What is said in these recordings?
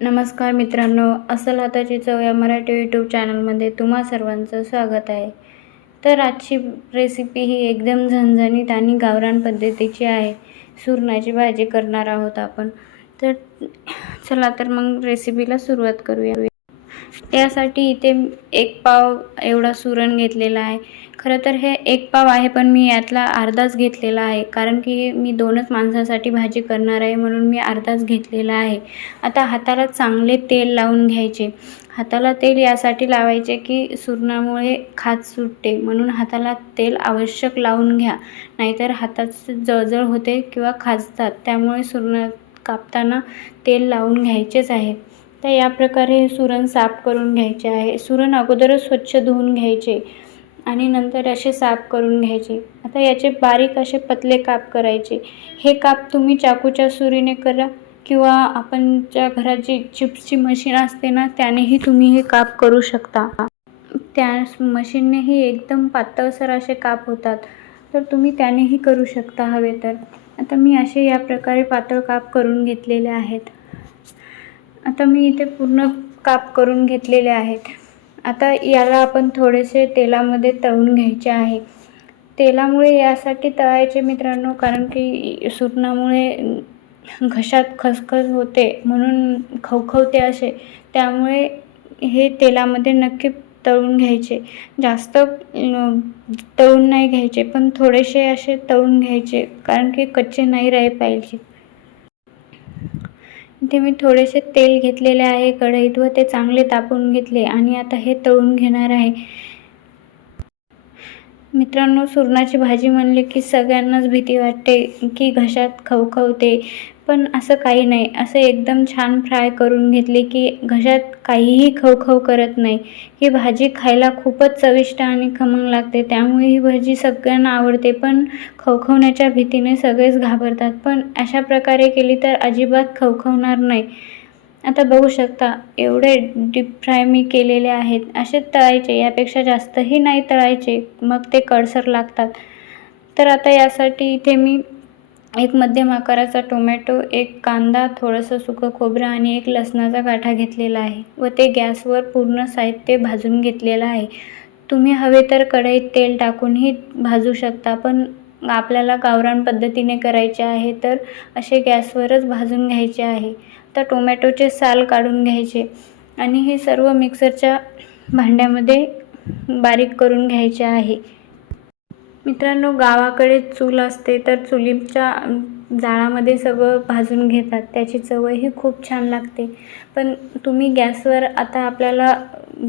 नमस्कार मित्रांनो, अस्सल हाताची चव या मराठी यूट्यूब चॅनलमध्ये तुम्हा सर्वांचं स्वागत आहे. तर आजची रेसिपी ही एकदम झणझणीत आणि गावरान पद्धतीची आहे. सुरणाची भाजी करणार आहोत आपण. तर चला तर मग रेसिपीला सुरुवात करूया. यासाठी इथे 1 पाव एवढा सुरण घेतलेला आहे. खरं तर हे 1 पाव आहे, पण मी यातला अर्धाच घेतलेला आहे, कारण की मी 2च माणसांसाठी भाजी करणार आहे, म्हणून मी अर्धाच घेतलेला आहे. आता हाताला चांगले तेल लावून घ्यायचे. हाताला तेल यासाठी लावायचे की सुरणामुळे खाज सुटते, म्हणून हाताला तेल आवश्यक लावून घ्या, नाहीतर हाताची जळजळ होते किंवा खाजतात. त्यामुळे सुरण कापताना तेल लावून घ्यायचेच आहे. तर या प्रकारे हे सुरण साफ करून घ्यायचे आहे. सुरण अगोदरच स्वच्छ धुवून घ्यायचे आणि नंतर असे साफ करून घ्यायचे. आता याचे बारीक असे पतले काप करायचे. हे काप तुम्ही चाकूच्या सुरीने करा किंवा आपणच्या घरात जी चिप्सची मशीन असते ना, त्यानेही तुम्ही हे काप करू शकता. त्या मशीननेही एकदम पातळसर असे काप होतात, तर तुम्ही त्यानेही करू शकता हवे तर. आता मी असे या प्रकारे पातळ काप करून घेतलेले आहेत. आता मी इथे पूर्ण काप करून घेतलेले आहेत. आता याला आपण थोडेसे तेलामध्ये तळून घ्यायचे आहे. तेलामुळे यासाठी तळायचे मित्रांनो, कारण की सुरणामुळे घशात खसखस होते, म्हणून खवखवते असे. त्यामुळे हे तेलामध्ये नक्की तळून घ्यायचे. जास्त तळून नाही घ्यायचे, पण थोडेसे असे तळून घ्यायचे, कारण की कच्चे नाही राहिले पाहिजे. इथे मी थोडेसे तेल घेतलेले आहे कढईत व ते चांगले तापवून घेतले आणि आता हे तळून घेणार आहे. मित्रांनो, सुरणाची भाजी म्हणले की सगळ्यांनाच भीती वाटते की घशात खवखवते, पण असं काही नाही. असं एकदम छान फ्राय करून घेतले की घशात काहीही खवखव करत नाही. ही भाजी खायला खूपच चविष्ट आणि खमंग लागते. त्यामुळे ही भाजी सगळ्यांना आवडते, पण खवखवण्याच्या भीतीने सगळेच घाबरतात. पण अशा प्रकारे केली तर अजिबात खवखवणार नाही. आता बघू शकता, एवढे डीप फ्राय मी केलेले आहेत. असे तळायचे, यापेक्षा जास्तही नाही तळायचे, मग ते कडसर लागतात. तर आता यासाठी इथे मी 1 मध्यम आकाराचा टोमॅटो, 1 कांदा, थोडंसं सुकं खोबरं आणि 1 लसणाचा गाठा घेतलेला आहे व ते गॅसवर पूर्ण साहित्य भाजून घेतलेलं आहे. तुम्ही हवे तर कढईत तेल टाकूनही भाजू शकता, पण आपल्याला गावरान पद्धतीने करायचे आहे, तर असे गॅसवरच भाजून घ्यायचे आहे. आता टोमॅटोचे साल काढून घ्यायचे आणि हे सर्व मिक्सरच्या भांड्यामध्ये बारीक करून घ्यायचे आहे. मित्रांनो, गावाकडे चूल असते, तर चुलीच्या जाळामध्ये सगळं भाजून घेतात. त्याची चवही खूप छान लागते. पण तुम्ही गॅसवर, आता आपल्याला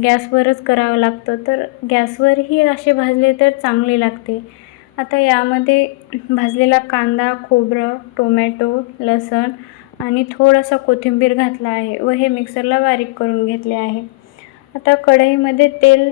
गॅसवरच करावं लागतं, तर गॅसवरही असे भाजले तर चांगले लागते. आता यामध्ये भाजलेला कांदा, खोबरं, टोमॅटो, लसूण आणि थोडासा कोथिंबीर घातला आहे व हे मिक्सरला बारीक करून घेतले आहे. आता कढईमध्ये तेल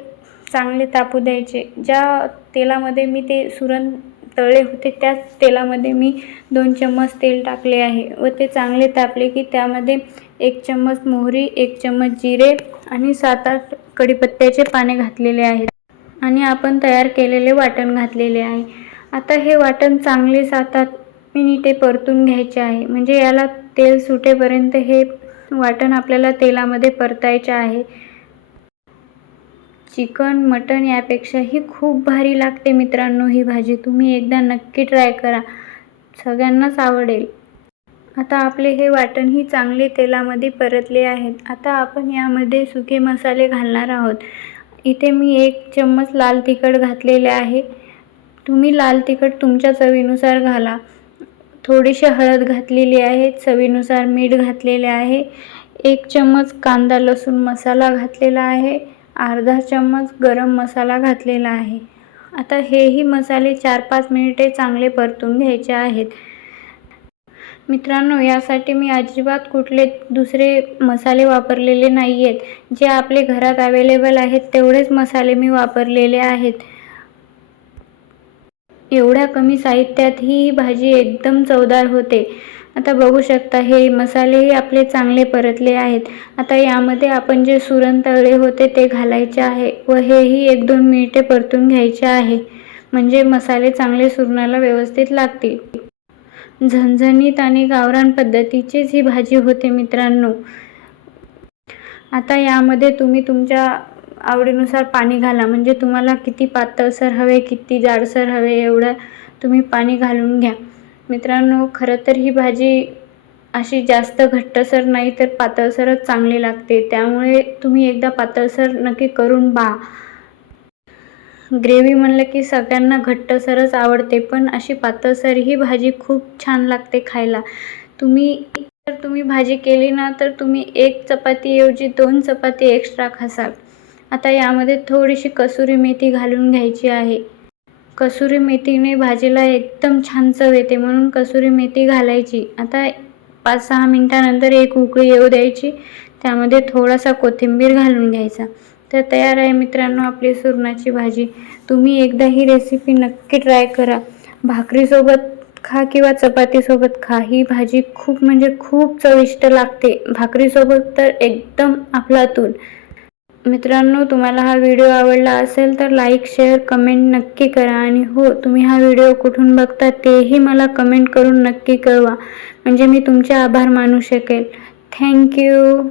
चांगले तापू द्यायचे. ज्या तेलामध्ये मी ते सुरण तळले होते, त्याच तेलामध्ये मी 2 चम्मच तेल टाकले आहे व ते चांगले तापले की त्यामध्ये 1 चम्मच मोहरी, 1 चम्मच जिरे आणि 7-8 कढीपत्त्याचे पाने घातलेले आहेत आणि आपण तयार केलेले वाटण घातलेले आहे. आता हे वाटण चांगले 7-8 मिनिटे परतून घ्यायचे आहे. म्हणजे याला तेल सुटेपर्यंत हे वाटण आपल्याला तेलामध्ये परतायचे आहे. चिकन, मटण यापेक्षाही खूप भारी लागते मित्रांनो ही भाजी. तुम्ही एकदा नक्की ट्राय करा, सगळ्यांनाच आवडेल. आता आपले हे वाटणही चांगले तेलामध्ये परतले आहेत. आता आपण यामध्ये सुके मसाले घालणार आहोत. इथे मी 1 चम्मच लाल तिखट घातलेले आहे. तुम्ही लाल तिखट तुमच्या चवीनुसार घाला. थोडीशी हळद घातलेली आहे, चवीनुसार मीठ घातलेले आहे, 1 चम्मच कांदा लसूण मसाला घातलेला आहे, अर्धा चम्मच गरम मसाला घातलेला आहे. आता हेही मसाले 4-5 मिनिटे चांगले परतून घ्यायचे आहेत. मित्रांनो, यासाठी मी अजिबात कुठले दुसरे मसाले वापरलेले नाही आहेत. जे आपले घरात अवेलेबल आहेत तेवढेच मसाले मी वापरलेले आहेत. एवढ्या कमी साहित्यात ही भाजी एकदम चवदार होते. आता बघू शकता, हे मसालेही आपले चांगले परतले आहेत. आता यामध्ये आपण जे सुरण तळले होते ते घालायचे आहे व हेही 1-2 मिनिटे परतून घ्यायचे आहे, म्हणजे मसाले चांगले सुरणाला व्यवस्थित लागतील. झणझणीत आणि गावरान पद्धतीचीच ही भाजी होते मित्रांनो. आता यामध्ये तुम्ही तुमच्या आवडीनुसार पाणी घाला, म्हणजे तुम्हाला किती पातळसर हवे, किती जाडसर हवे एवढं तुम्ही पाणी घालून घ्या. मित्रांनो, खरं तर ही भाजी अशी जास्त घट्टसर नाही तर पातळसरच चांगली लागते, त्यामुळे तुम्ही एकदा पातळसर नक्की करून पहा. ग्रेव्ही म्हणलं की सगळ्यांना घट्टसरच आवडते, पण अशी पातळसर ही भाजी खूप छान लागते खायला. तुम्ही भाजी केली ना तर तुम्ही 1 चपातीऐवजी 2 चपाती एक्स्ट्रा खासाल. आता यामध्ये थोडीशी कसुरी मेथी घालून घ्यायची आहे. कसुरी मेथीने भाजीला एकदम छान चव येते, म्हणून कसुरी मेथी घालायची. आता 5-6 मिनिटानंतर एक उकळी येऊ द्यायची. त्यामध्ये थोडासा कोथिंबीर घालून घ्यायचा. तर तयार आहे मित्रांनो आपली सुरणाची भाजी. तुम्ही एकदा ही रेसिपी नक्की ट्राय करा. भाकरीसोबत खा किंवा चपातीसोबत खा, ही भाजी खूप म्हणजे खूप चविष्ट लागते. भाकरीसोबत तर एकदम अफलातून. मित्रांनो, तुम्हाला हा व्हिडिओ आवडला असेल तर लाईक, शेअर, कमेंट नक्की करा. आणि हो, तुम्ही हा व्हिडिओ कुठून बघता तेही मला कमेंट करून नक्की कळवा, म्हणजे मी तुमचे आभार मानू शकेल. Thank you.